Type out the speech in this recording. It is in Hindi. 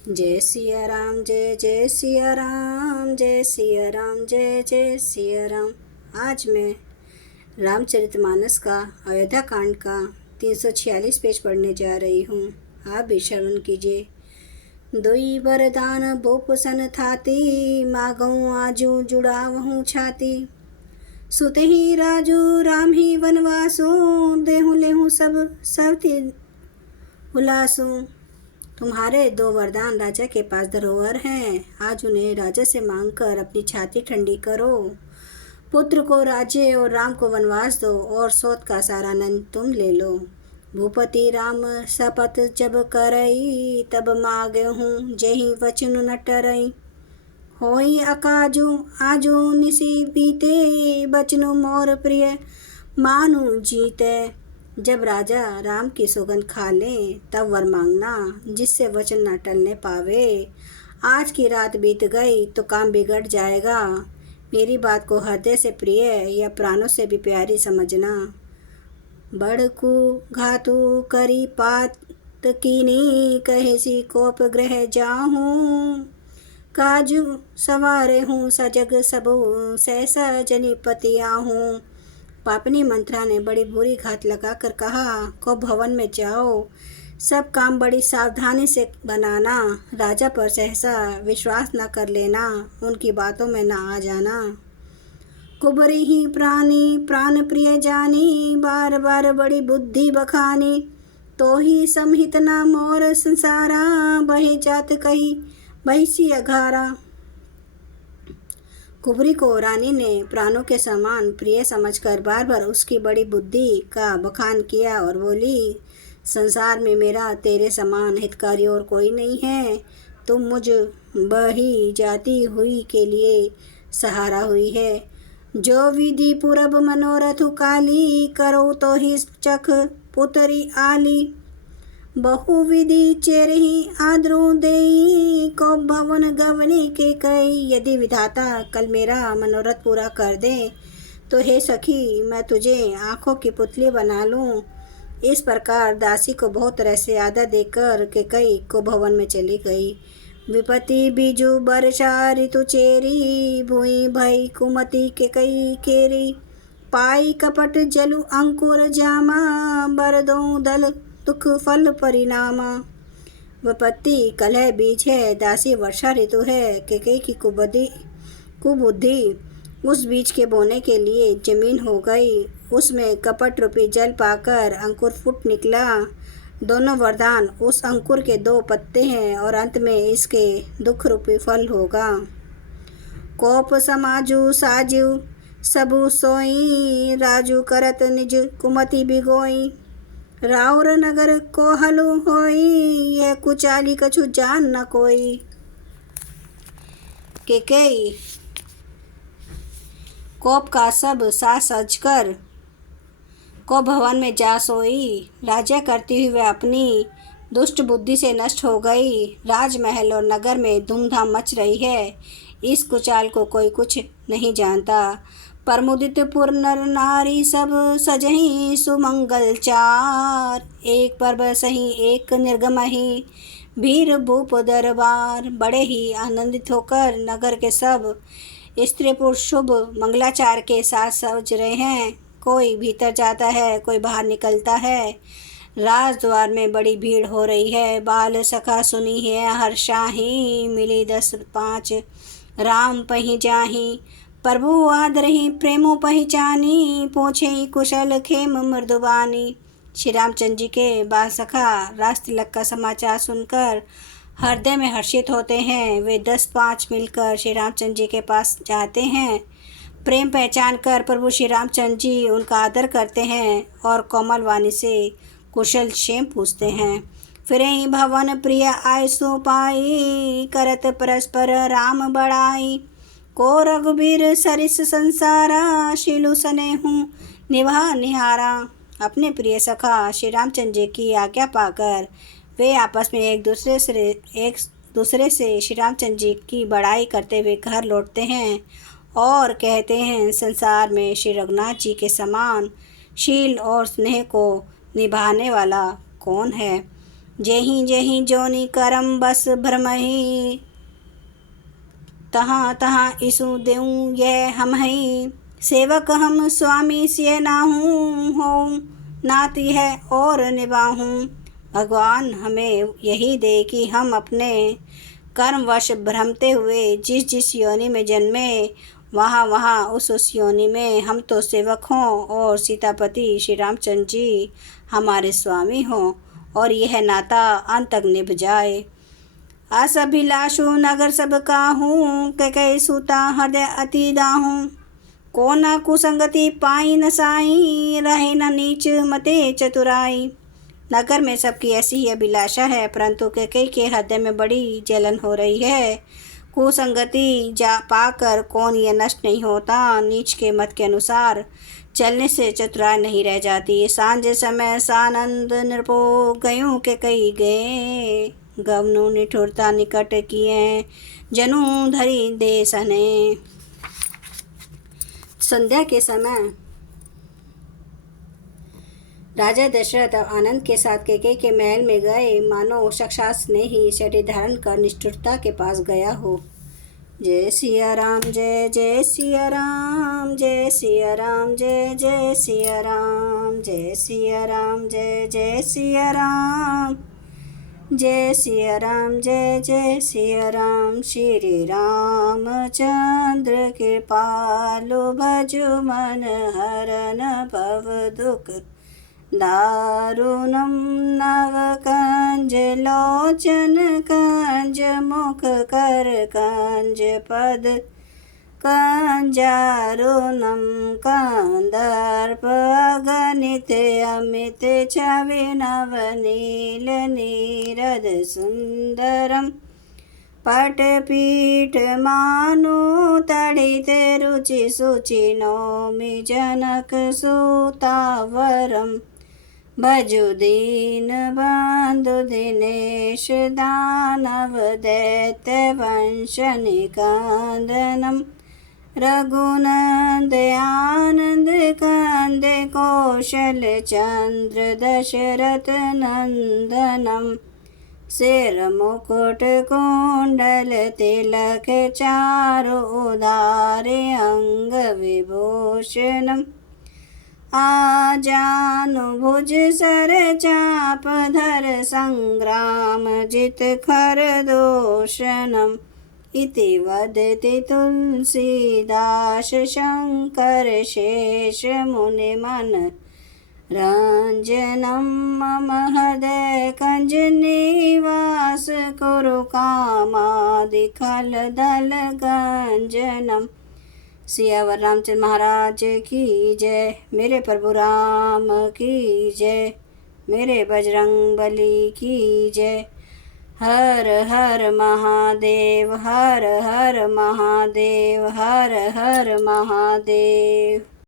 जय सिया राम, जय जय सिया राम, जय सिया राम, जय जय सिया राम। आज मैं रामचरितमानस का अयोध्या कांड का 346 पेज पढ़ने जा रही हूँ। आप भी श्रवण कीजिए। दुई वरदान बोपसन थाती, मागऊँ आजू जुड़ावहूँ छाती। सुतहि राजू राम ही वनवासो, देहूँ लेहूँ सब सवति हुलासो। तुम्हारे 2 वरदान राजा के पास धरोहर हैं, आज उन्हें राजा से मांगकर अपनी छाती ठंडी करो। पुत्र को राज्य और राम को वनवास दो, और सौत का सारा आनंद तुम ले लो। भूपति राम शपथ जब करई, तब मांगे हूँ जेहि वचन न टरई। होई अकाजू आजू निसी बीते, बचनु मोर प्रिय मानु जीते। जब राजा राम की सौगंध खा लें, तब वर मांगना, जिससे वचन न टलने पावे। आज की रात बीत गई तो काम बिगड़ जाएगा। मेरी बात को हृदय से प्रिय या प्राणों से भी प्यारी समझना। बड़कू घातु करी पात कीनी, कहेसी कोप ग्रह जाहूँ। काजू सवारे हूँ सजग सबो, सहसा जनी पति आहूँ। पापनी मंत्रा ने बड़ी बुरी घात लगाकर कहा, को भवन में जाओ, सब काम बड़ी सावधानी से बनाना। राजा पर सहसा विश्वास न कर लेना, उनकी बातों में न आ जाना। कुबरी ही प्राणी प्राण प्रिय जानी, बार बार बड़ी बुद्धि बखानी। तो ही समहित न मोर संसारा, बहे जात कही बहिसी अघारा। कुबरी को रानी ने प्राणों के समान प्रिय समझकर बार बार उसकी बड़ी बुद्धि का बखान किया और बोली, संसार में मेरा तेरे समान हितकारी और कोई नहीं है। तुम मुझ बही जाती हुई के लिए सहारा हुई है। जो विधि पूरब मनोरथ काली, करो तो ही चख पुतरी आली। बहुविधि चेरही आद्रो देई, को भवन गवने के कई। यदि विधाता कल मेरा मनोरथ पूरा कर दे, तो हे सखी, मैं तुझे आँखों की पुतली बना लूँ। इस प्रकार दासी को बहुत तरह से आदर देकर के कई को भवन में चली गई। विपत्ति बीजू बरसा ऋतु चेरी, भूई भई कुमति के कई केरी। पाई कपट जलु अंकुर जामा, बरदो दल दुख फल परिणामा। विपत्ति कलह बीज है, दासी वर्षा ऋतु है। केकई की कुबुद्धि उस बीज के बोने के लिए जमीन हो गई। उसमें कपट रूपी जल पाकर अंकुर फूट निकला। दोनों वरदान उस अंकुर के 2 पत्ते हैं, और अंत में इसके दुख रूपी फल होगा। कोप समाजू साजू सबु सोई, राजू करत निज कुमति बिगोई। राउर नगर को हलु होई, यह कुचाली कछु जान न कोई। केकई कोप का सब साज सजकर को भवन में जा सोई। राज्य करती हुई वह अपनी दुष्ट बुद्धि से नष्ट हो गई। राजमहल और नगर में धूमधाम मच रही है। इस कुचाल को कोई कुछ नहीं जानता। प्रमुदित पुर नर नारी सब सजही सुमंगल चार। एक पर्व सही एक निर्गमही, भीर भूप दरबार। बड़े ही आनंदित होकर नगर के सब स्त्री पुरुष शुभ मंगलाचार के साथ सज रहे हैं। कोई भीतर जाता है, कोई बाहर निकलता है। राजद्वार में बड़ी भीड़ हो रही है। बाल सखा सुनी है हर्षाही, मिली 10-5 राम पही जाही। प्रभु आदरही प्रेमो पहचानी, पूछे कुशल खेम मृदुबानी। श्री रामचंद्र जी के बाल सखा राज तिलक का समाचार सुनकर हृदय में हर्षित होते हैं। वे 10-5 मिलकर श्री रामचंद्र जी के पास जाते हैं। प्रेम पहचान कर प्रभु श्री रामचंद्र जी उनका आदर करते हैं और कोमल वाणी से कुशल क्षेम पूछते हैं। फिर ही भवन प्रिय आयसु पाई, करत परस्पर राम बड़ाई। को रघुबीर सरिस संसारा, शीलु सने हूँ निभा निहारा। अपने प्रिय सखा श्री रामचंद्र जी की आज्ञा पाकर वे आपस में एक दूसरे से श्री रामचंद्र जी की बड़ाई करते हुए घर लौटते हैं और कहते हैं, संसार में श्री रघुनाथ जी के समान शील और स्नेह को निभाने वाला कौन है। जेहि जोनि करम बस भ्रमहि, तहाँ तहाँ इसु देऊँ यह हमहि। सेवक हम स्वामी सिय नाहूँ, होऊँ नात यह और निभाऊँ। भगवान हमें यही दे कि हम अपने कर्मवश भ्रमते हुए जिस जिस योनि में जन्मे, वहाँ वहाँ उस योनि में हम तो सेवक हों और सीतापति श्री रामचंद्र जी हमारे स्वामी हों, और यह नाता अंत तक निभ जाए। असभिलाषु नगर सब काहूँ, कैकेयी सूता हृदय अति दाहूँ। को न कुसंगति पाई न साई, रहे न नीच मते चतुराई। नगर में सबकी ऐसी ही अभिलाषा है, परंतु कैकेयी के हृदय में बड़ी जलन हो रही है। कुसंगति जा पाकर कौन ये नष्ट नहीं होता। नीच के मत के अनुसार चलने से चतुराई नहीं रह जाती। सांझ समय सानंद नृपो गयूं कैकेयी गए, गवनु निठुरता निकट किए जनु धरी देसने। संध्या के समय राजा दशरथ आनंद के साथ कैकेयी के महल में गए, मानो साक्षात स्नेह ही शरीर धारण कर निष्ठुरता के पास गया हो। जय सिया राम, जय जय सिया राम, जय सिया राम, जय जय सिया राम, जय सिया राम, जय जय सिया राम, जय सिया राम, जय जय सिया राम। श्री रामचंद्र कृपालु भजु मन हरन भव दुख दारुणम। नव कंज लोचन कंज मुख कर कंज पद कंजारुणम। कंदर्प अगणित अमित छवि नव नील नीरद सुंदरम। पटपीठ मानु तड़ित रुचि सुचि नौमि जनक सुतावरम। भजु दीन बंधु दिनेश दानव दैत्य वंश निकंदनम। रघुनंद आनंद कंद कौशल चंद्र दशरथ नंदनम। सिर मुकुट कुंडल तिलक चारु उदारे अंग विभूषणम। आजानु भुज सर चाप धर संग्राम जित खर दूषणम। इति वदति तुलसीदास शंकर शेष मुनि मन रंजनम। मम हृदय कंज निवास कुरु कामादि खल दल गंजनम। सियावर रामचंद्र महाराज की जय। मेरे प्रभु राम की जय। मेरे बजरंग बली की जय। हर हर महादेव, हर हर महादेव, हर हर महादेव।